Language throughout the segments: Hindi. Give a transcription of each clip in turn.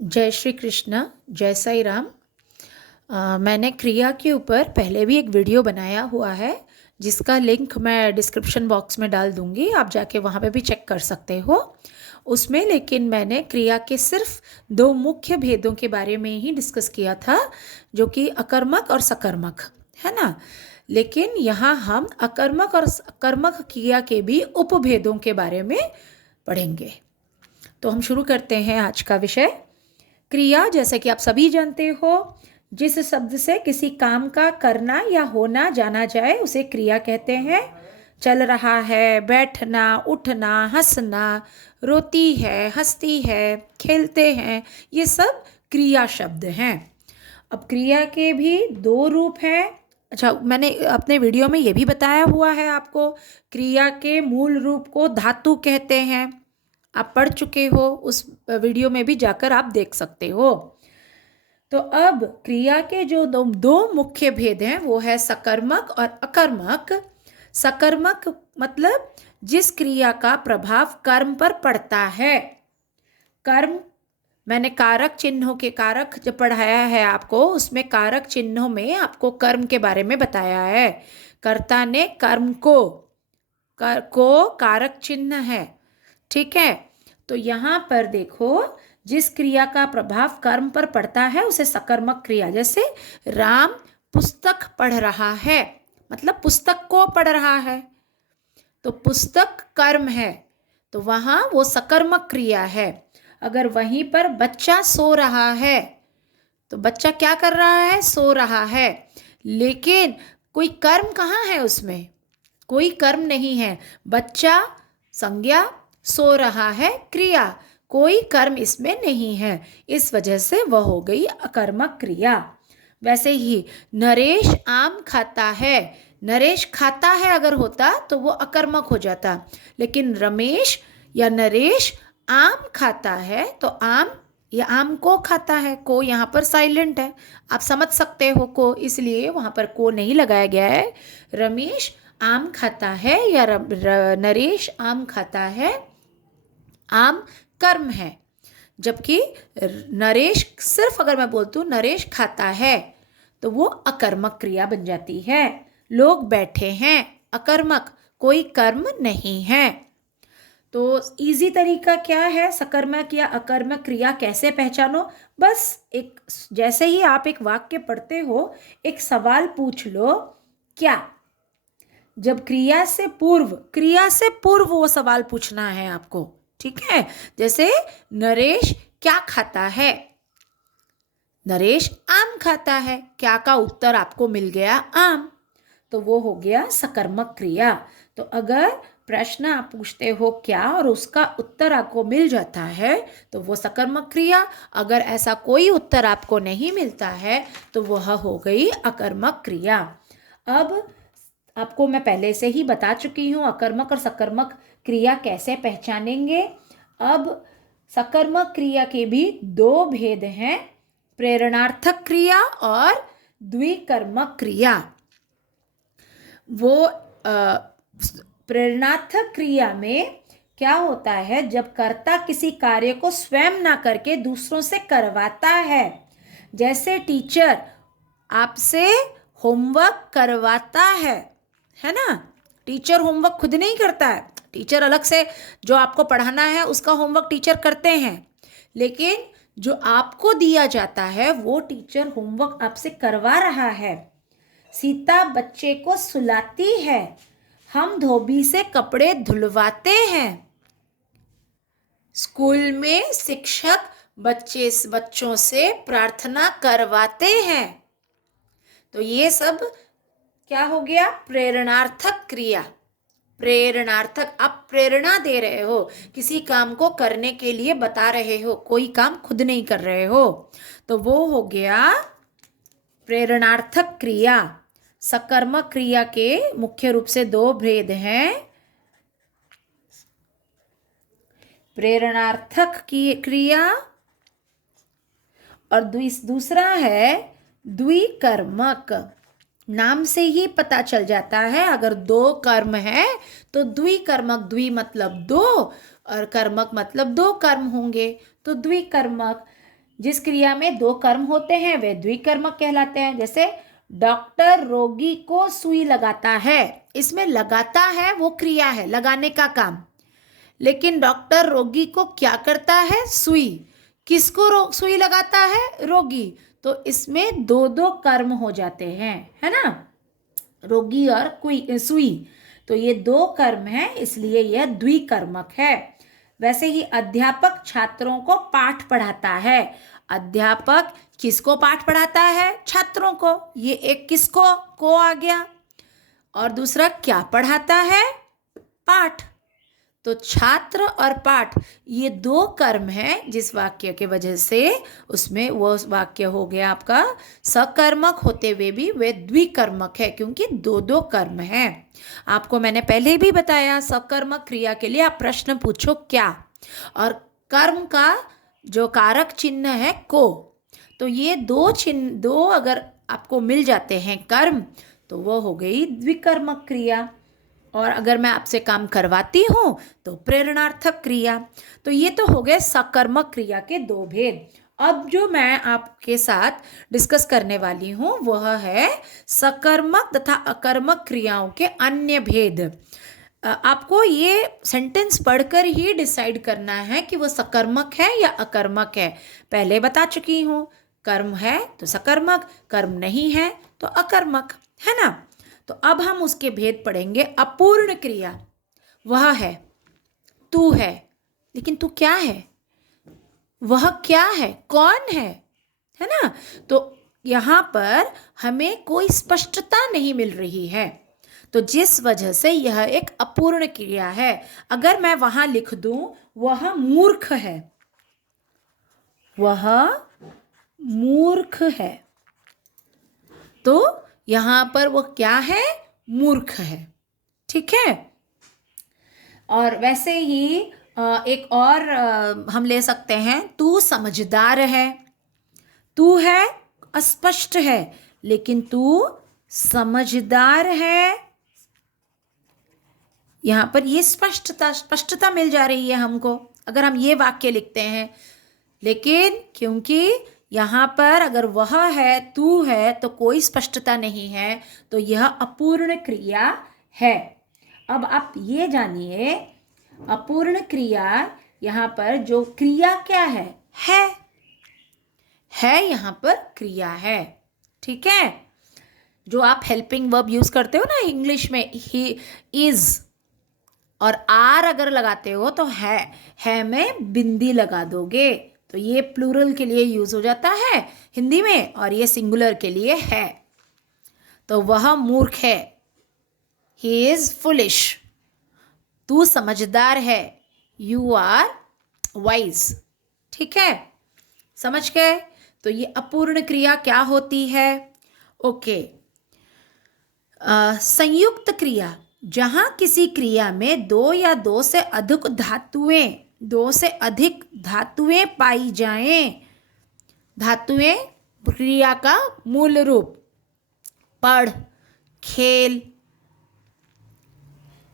जय श्री कृष्ण। जय साई राम। मैंने क्रिया के ऊपर पहले भी एक वीडियो बनाया हुआ है जिसका लिंक मैं डिस्क्रिप्शन बॉक्स में डाल दूंगी, आप जाके वहाँ पे भी चेक कर सकते हो उसमें। लेकिन मैंने क्रिया के सिर्फ दो मुख्य भेदों के बारे में ही डिस्कस किया था, जो कि अकर्मक और सकर्मक है ना। लेकिन यहाँ हम अकर्मक और सकर्मक क्रिया के भी उपभेदों के बारे में पढ़ेंगे। तो हम शुरू करते हैं आज का विषय। क्रिया, जैसे कि आप सभी जानते हो, जिस शब्द से किसी काम का करना या होना जाना जाए उसे क्रिया कहते हैं। चल रहा है, बैठना, उठना, हंसना, रोती है, हंसती है, खेलते हैं, ये सब क्रिया शब्द हैं। अब क्रिया के भी दो रूप हैं। अच्छा, मैंने अपने वीडियो में ये भी बताया हुआ है आपको, क्रिया के मूल रूप को धातु कहते हैं। आप पढ़ चुके हो, उस वीडियो में भी जाकर आप देख सकते हो। तो अब क्रिया के जो दो मुख्य भेद हैं वो है सकर्मक और अकर्मक। सकर्मक मतलब जिस क्रिया का प्रभाव कर्म पर पड़ता है। कर्म, मैंने कारक चिन्हों के कारक जब पढ़ाया है आपको, उसमें कारक चिन्हों में आपको कर्म के बारे में बताया है। कर्ता ने कर्म को कारक चिन्ह है, ठीक है। तो यहाँ पर देखो, जिस क्रिया का प्रभाव कर्म पर पड़ता है उसे सकर्मक क्रिया। जैसे राम पुस्तक पढ़ रहा है, मतलब पुस्तक को पढ़ रहा है, तो पुस्तक कर्म है, तो वहाँ वो सकर्मक क्रिया है। अगर वहीं पर बच्चा सो रहा है, तो बच्चा क्या कर रहा है? सो रहा है। लेकिन कोई कर्म कहाँ है उसमें? कोई कर्म नहीं है। बच्चा संज्ञा, सो रहा है क्रिया, कोई कर्म इसमें नहीं है। इस वजह से वह हो गई अकर्मक क्रिया। वैसे ही नरेश आम खाता है, नरेश खाता है अगर होता तो वो अकर्मक हो जाता। लेकिन रमेश या नरेश आम खाता है, तो आम या आम को खाता है, को यहाँ पर साइलेंट है, आप समझ सकते हो को, इसलिए वहाँ पर को नहीं लगाया गया है। रमेश आम खाता है या नरेश आम खाता है, आम कर्म है। जबकि नरेश, सिर्फ अगर मैं बोलती हूँ नरेश खाता है, तो वो अकर्मक क्रिया बन जाती है। लोग बैठे हैं, अकर्मक, कोई कर्म नहीं है। तो इजी तरीका क्या है सकर्मक या अकर्मक क्रिया कैसे पहचानो? बस एक, जैसे ही आप एक वाक्य पढ़ते हो, एक सवाल पूछ लो, क्या। जब क्रिया से पूर्व वो सवाल पूछना है आपको, ठीक है। जैसे नरेश क्या खाता है? नरेश आम खाता है, क्या का उत्तर आपको मिल गया आम, तो वो हो गया सकर्मक क्रिया। तो अगर प्रश्न आप पूछते हो क्या और उसका उत्तर आपको मिल जाता है तो वो सकर्मक क्रिया। अगर ऐसा कोई उत्तर आपको नहीं मिलता है तो वह हो गई अकर्मक क्रिया। अब आपको मैं पहले से ही बता चुकी हूँ अकर्मक और सकर्मक क्रिया कैसे पहचानेंगे। अब सकर्मक क्रिया के भी दो भेद हैं, प्रेरणार्थक क्रिया और द्विकर्मक क्रिया। वो प्रेरणार्थक क्रिया में क्या होता है? जब कर्ता किसी कार्य को स्वयं ना करके दूसरों से करवाता है। जैसे टीचर आपसे होमवर्क करवाता है ना। टीचर होमवर्क खुद नहीं करता है, टीचर अलग से जो आपको पढ़ाना है उसका होमवर्क टीचर करते हैं, लेकिन जो आपको दिया जाता है वो टीचर होमवर्क आपसे करवा रहा है। सीता बच्चे को सुलाती है, हम धोबी से कपड़े धुलवाते हैं। स्कूल में शिक्षक बच्चों से प्रार्थना करवाते हैं। तो ये सब क्या हो गया? प्रेरणार्थक क्रिया। प्रेरणार्थक, आप प्रेरणा दे रहे हो, किसी काम को करने के लिए बता रहे हो, कोई काम खुद नहीं कर रहे हो, तो वो हो गया प्रेरणार्थक क्रिया। सकर्मक क्रिया के मुख्य रूप से दो भेद हैं, प्रेरणार्थक की क्रिया और दूसरा है द्विकर्मक। नाम से ही पता चल जाता है, अगर दो कर्म है तो द्विकर्मक, द्वि मतलब दो और कर्मक मतलब दो कर्म होंगे, तो द्विकर्मक। जिस क्रिया में दो कर्म होते हैं वे द्विकर्मक कहलाते हैं। जैसे डॉक्टर रोगी को सुई लगाता है, इसमें लगाता है वो क्रिया है, लगाने का काम। लेकिन डॉक्टर रोगी को क्या करता है? सुई। किसको सुई लगाता है? रोगी। तो इसमें दो दो कर्म हो जाते हैं, है ना, रोगी और सुई। तो ये दो कर्म है, इसलिए यह द्विकर्मक है। वैसे ही अध्यापक छात्रों को पाठ पढ़ाता है। अध्यापक किसको पाठ पढ़ाता है? छात्रों को। ये एक किसको को आ गया, और दूसरा क्या पढ़ाता है? पाठ। तो छात्र और पाठ ये दो कर्म हैं, जिस वाक्य के वजह से उसमें वो वाक्य हो गया आपका सकर्मक होते हुए भी वे द्विकर्मक है, क्योंकि दो दो कर्म हैं। आपको मैंने पहले भी बताया सकर्मक क्रिया के लिए आप प्रश्न पूछो क्या, और कर्म का जो कारक चिन्ह है को। तो ये दो चिन्ह, दो अगर आपको मिल जाते हैं कर्म, तो वो हो गई द्विकर्मक क्रिया। और अगर मैं आपसे काम करवाती हूँ तो प्रेरणार्थक क्रिया। तो ये तो हो गए सकर्मक क्रिया के दो भेद। अब जो मैं आपके साथ डिस्कस करने वाली हूँ वह है सकर्मक तथा अकर्मक क्रियाओं के अन्य भेद। आपको ये सेंटेंस पढ़कर ही डिसाइड करना है कि वो सकर्मक है या अकर्मक है। पहले बता चुकी हूँ, कर्म है तो सकर्मक, कर्म नहीं है तो अकर्मक, है ना। तो अब हम उसके भेद पढ़ेंगे। अपूर्ण क्रिया वह है तू है, लेकिन तू क्या है? वह क्या है? कौन है ना। तो यहाँ पर हमें कोई स्पष्टता नहीं मिल रही है, तो जिस वजह से यह एक अपूर्ण क्रिया है। अगर मैं वहां लिख दूं वह मूर्ख है, वह मूर्ख है, तो यहां पर वो क्या है? मूर्ख है, ठीक है। और वैसे ही एक और हम ले सकते हैं, तू समझदार है। तू है अस्पष्ट है, लेकिन तू समझदार है। यहां पर ये स्पष्टता मिल जा रही है हमको अगर हम ये वाक्य लिखते हैं। लेकिन क्योंकि यहाँ पर अगर वह है, तू है, तो कोई स्पष्टता नहीं है, तो यह अपूर्ण क्रिया है। अब आप ये जानिए, अपूर्ण क्रिया यहाँ पर जो क्रिया क्या है यहाँ पर क्रिया है, ठीक है। जो आप हेल्पिंग वर्ब यूज करते हो ना इंग्लिश में, ही, इज और आर अगर लगाते हो तो है में बिंदी लगा दोगे, तो ये प्लूरल के लिए यूज हो जाता है हिंदी में, और ये सिंगुलर के लिए है। तो वह मूर्ख है, ही इज फुलिश। तू समझदार है, यू आर वाइज, ठीक है, समझ गए। तो ये अपूर्ण क्रिया क्या होती है? ओके। संयुक्त क्रिया, जहां किसी क्रिया में दो या दो से अधिक धातुएं पाई जाएं। धातुएं क्रिया का मूल रूप, पढ़, खेल,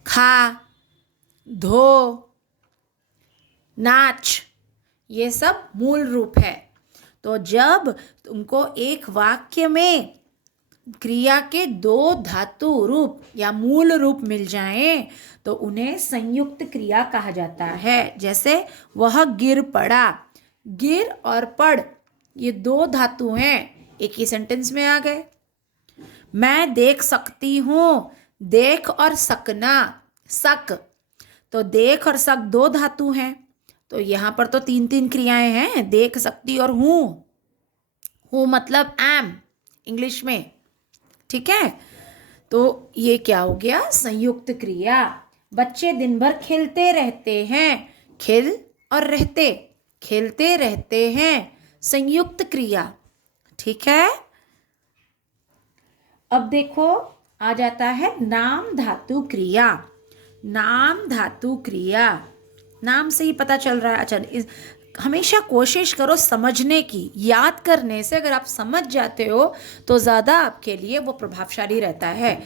खा, धो, नाच, ये सब मूल रूप है। तो जब तुमको एक वाक्य में क्रिया के दो धातु रूप या मूल रूप मिल जाएं, तो उन्हें संयुक्त क्रिया कहा जाता है। जैसे वह गिर पड़ा, गिर और पड़ ये दो धातु हैं, एक ही सेंटेंस में आ गए। मैं देख सकती हूँ, देख और सकना, सक, तो देख और सक दो धातु हैं, तो यहाँ पर तो तीन तीन क्रियाएं हैं, देख सकती और हूँ मतलब एम इंग्लिश में, ठीक है। तो ये क्या हो गया? संयुक्त क्रिया। बच्चे दिन भर खेलते रहते हैं, खेल और रहते, खेलते रहते हैं, संयुक्त क्रिया, ठीक है। अब देखो आ जाता है नाम धातु क्रिया। नाम धातु क्रिया, नाम से ही पता चल रहा है। अच्छा, हमेशा कोशिश करो समझने की, याद करने से अगर आप समझ जाते हो तो ज़्यादा आपके लिए वो प्रभावशाली रहता है।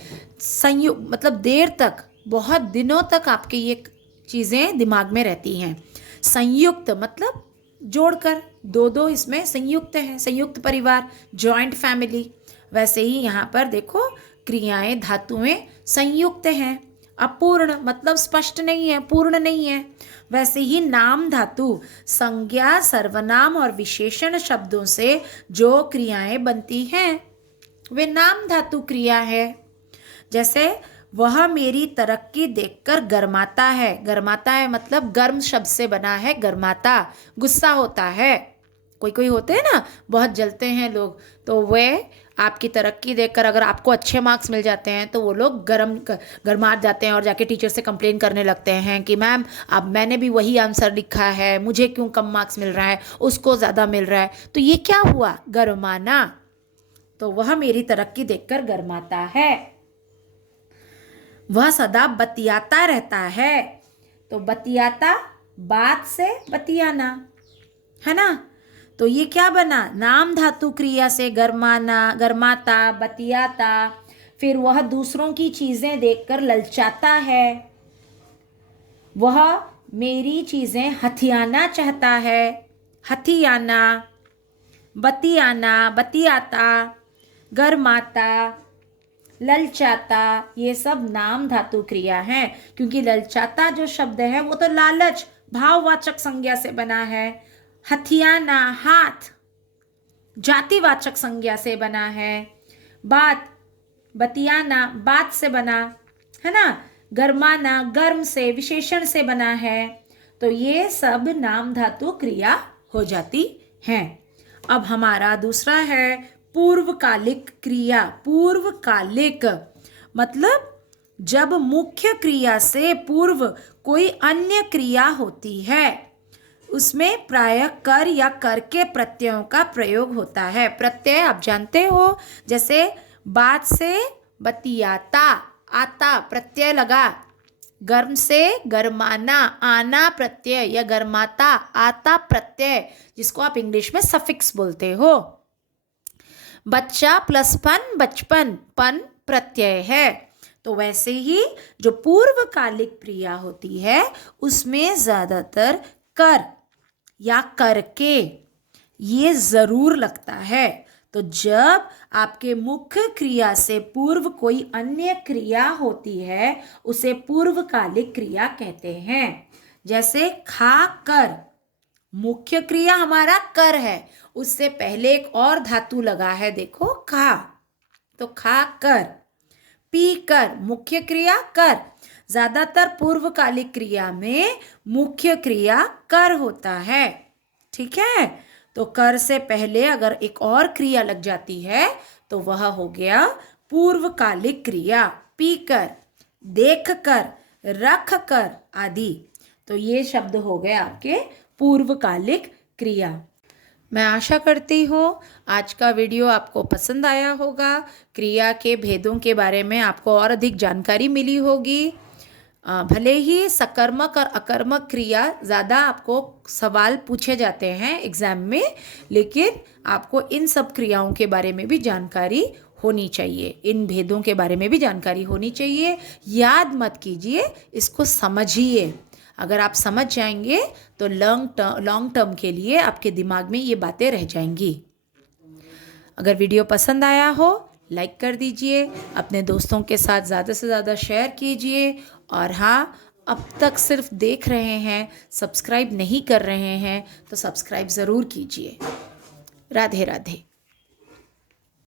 मतलब देर तक, बहुत दिनों तक आपके ये चीज़ें दिमाग में रहती हैं। संयुक्त मतलब जोड़कर, दो दो इसमें संयुक्त है, संयुक्त परिवार, जॉइंट फैमिली। वैसे ही यहाँ पर देखो क्रियाएं धातुएं संयुक्त हैं, अपूर्ण मतलब स्पष्ट नहीं है, पूर्ण नहीं है। वैसे ही नाम धातु संज्ञा, सर्वनाम और विशेषण शब्दों से जो क्रियाएं बनती हैं वे नाम धातु क्रिया है। जैसे वह मेरी तरक्की देखकर गर्माता है, गर्माता है मतलब गर्म शब्द से बना है गर्माता, गुस्सा होता है। कोई कोई होते हैं ना बहुत जलते हैं लोग, तो वे आपकी तरक्की देखकर, अगर आपको अच्छे मार्क्स मिल जाते हैं तो वो लोग गरमा जाते हैं और जाके टीचर से कंप्लेन करने लगते हैं कि मैम अब मैंने भी वही आंसर लिखा है, मुझे क्यों कम मार्क्स मिल रहा है, उसको ज़्यादा मिल रहा है। तो ये क्या हुआ, गरमाना। तो वह मेरी तरक्की देखकर गरमाता है। वह सदा बतियाता रहता है। तो बतियाता बात से बतियाना है ना। तो ये क्या बना, नाम धातु क्रिया से गरमाना, गरमाता, बतियाता। फिर वह दूसरों की चीजें देखकर ललचाता है। वह मेरी चीजें हथियाना चाहता है, हथियाना, बतियाना, बतियाता, गरमाता, ललचाता, ये सब नाम धातु क्रिया है। क्योंकि ललचाता जो शब्द है वो तो लालच भाववाचक संज्ञा से बना है। हथियाना हाथ जातिवाचक संज्ञा से बना है। बात, बतियाना बात से बना है ना। गरमाना गर्म से, विशेषण से बना है। तो ये सब नाम धातु क्रिया हो जाती हैं। अब हमारा दूसरा है पूर्वकालिक क्रिया। पूर्वकालिक मतलब जब मुख्य क्रिया से पूर्व कोई अन्य क्रिया होती है, उसमें प्रायः कर या कर के प्रत्ययों का प्रयोग होता है। प्रत्यय आप जानते हो, जैसे बात से बतियाता, आता प्रत्यय लगा। गर्म से गरमाना, आना प्रत्यय, या गरमाता आता प्रत्यय, जिसको आप इंग्लिश में सफिक्स बोलते हो। बच्चा प्लस पन, बचपन, पन प्रत्यय है। तो वैसे ही जो पूर्वकालिक क्रिया होती है उसमें ज़्यादातर कर या करके ये ज़रूर लगता है। तो जब आपके मुख्य क्रिया से पूर्व कोई अन्य क्रिया होती है उसे पूर्वकालिक क्रिया कहते हैं। जैसे खा कर, मुख्य क्रिया हमारा कर है, उससे पहले एक और धातु लगा है, देखो खा, तो खा कर। पी कर, मुख्य क्रिया कर। ज़्यादातर पूर्वकालिक क्रिया में मुख्य क्रिया कर होता है, ठीक है। तो कर से पहले अगर एक और क्रिया लग जाती है तो वह हो गया पूर्वकालिक क्रिया। पी कर, देख कर, रख कर आदि। तो ये शब्द हो गए आपके पूर्वकालिक क्रिया। मैं आशा करती हूँ आज का वीडियो आपको पसंद आया होगा। क्रिया के भेदों के बारे में आपको और अधिक जानकारी मिली होगी। भले ही सकर्मक और अकर्मक क्रिया ज़्यादा आपको सवाल पूछे जाते हैं एग्ज़ाम में, लेकिन आपको इन सब क्रियाओं के बारे में भी जानकारी होनी चाहिए, इन भेदों के बारे में भी जानकारी होनी चाहिए। याद मत कीजिए, इसको समझिए। अगर आप समझ जाएंगे तो लॉन्ग टर्म के लिए आपके दिमाग में ये बातें रह जाएंगी। अगर वीडियो पसंद आया हो लाइक कर दीजिए, अपने दोस्तों के साथ ज़्यादा से ज़्यादा शेयर कीजिए। और हाँ, अब तक सिर्फ देख रहे हैं, सब्सक्राइब नहीं कर रहे हैं तो सब्सक्राइब ज़रूर कीजिए। राधे राधे।